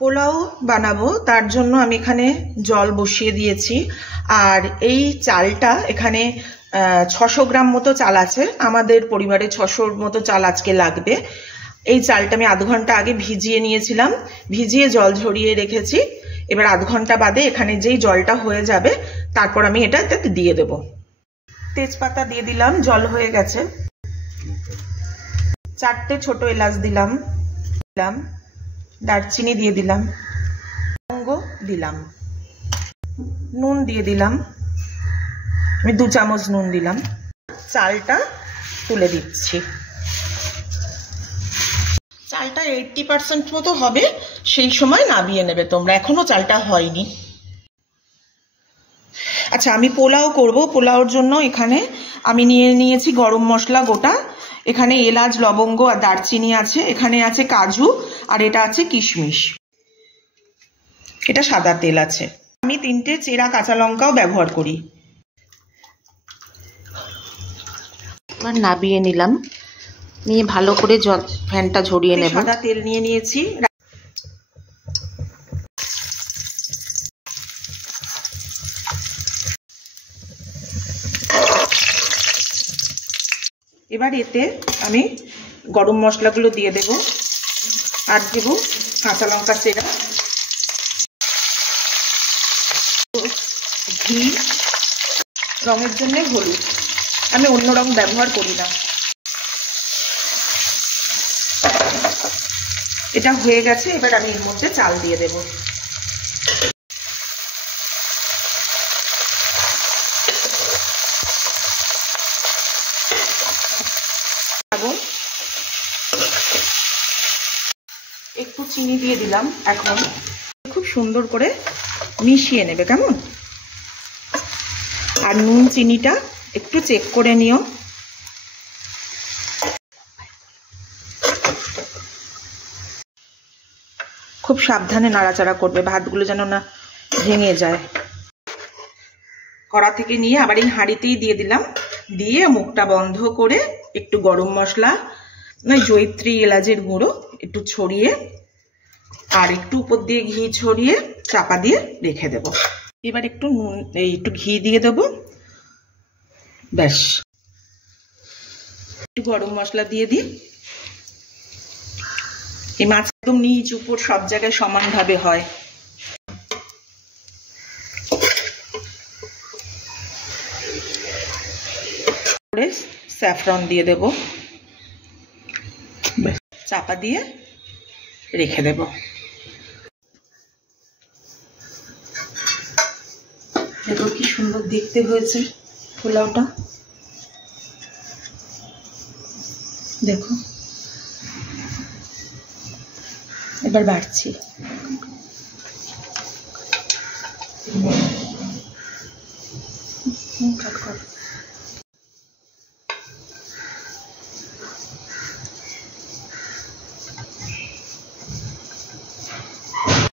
পোলাও বানাবো, তার জন্য আমি এখানে জল বসিয়ে দিয়েছি। আর এই চালটা এখানে 600 গ্রাম মতো চাল আছে, আমাদের পরিবারে 600 মতো চাল আজকে লাগবে। এই চালটা আমি আধ ঘন্টা আগে ভিজিয়ে নিয়েছিলাম, ভিজিয়ে জল ঝরিয়ে রেখেছি। এবার আধ ঘন্টা বাদে এখানে যেই জলটা হয়ে যাবে তারপর আমি এটাতে দিয়ে দেব। তেজপাতা দিয়ে দিলাম, জল হয়ে গেছে। 4টে ছোট এলাচ দিলাম, দারচিনি দিয়ে দিলাম, লবঙ্গ দিলাম, নুন দিয়ে দিলাম, আমি 2 চামচ নুন দিলাম। চালটা তুলে দিচ্ছি। চালটা 80% মতো হবে, সেই সময় নামিয়ে নেবে তোমরা, এখনো চালটা হয়নি। আচ্ছা, আমি পোলাও করব। পোলাওর জন্য এখানে আমি নিয়ে নিয়েছি গরম মশলা গোটা, এখানে এলাচ, লবঙ্গ আর দারচিনি আছে, এখানে আছে কাজু, আর এটা আছে কিশমিশ, এটা সাদা তেল আছে। আমি 3টে চেরা কাঁচা লঙ্কাও ব্যবহার করি। এবার নাবিয়ে নিলাম, নিয়ে ভালো করে ফ্যানটা ঝরিয়ে নেব। সাদা তেল নিয়ে নিয়েছি। এবার এতে আমি গরম মশলাগুলো দিয়ে দেব, আর দেব কাঁচা লঙ্কা চেরা, ঘি, রঙের জন্য হলুদ, আমি অন্য রং ব্যবহার করি না। এটা হয়ে গেছে, এবার আমি এর মধ্যে চাল দিয়ে দেব। একটু চিনি দিয়ে দিলাম। এখন খুব সুন্দর করে মিশিয়ে নেবে, কেমন? আর নুন চিনিটা একটু চেক করে নিও। খুব সাবধানে নাড়াচাড়া করবে, ভাতগুলো যেন না ভেঙে যায়। কড়া থেকে নিয়ে আবার এই হাঁড়িতেই দিয়ে দিলাম, দিয়ে মুখটা বন্ধ করে একটু গরম মশলা, জয়িত্রী এলাচের গুঁড়ো একটু ছড়িয়ে, আর একটু উপর দিয়ে ঘি ছড়িয়ে চাপা দিয়ে রেখে দেব। এবার একটু নুন, একটু ঘি দিয়ে দেব, ব্যাস। একটু গরম মশলা দিয়ে দিই। এই মাছ একদম নিচ উপর সব জায়গায় সমানভাবে হয়। স্যাফরন দিয়ে দেব, চাপা দিয়ে রেখে দেব। দেখো কি সুন্দর দেখতে হয়েছে পোলাওটা, দেখো। এবার বাড়ছি। কাট কর।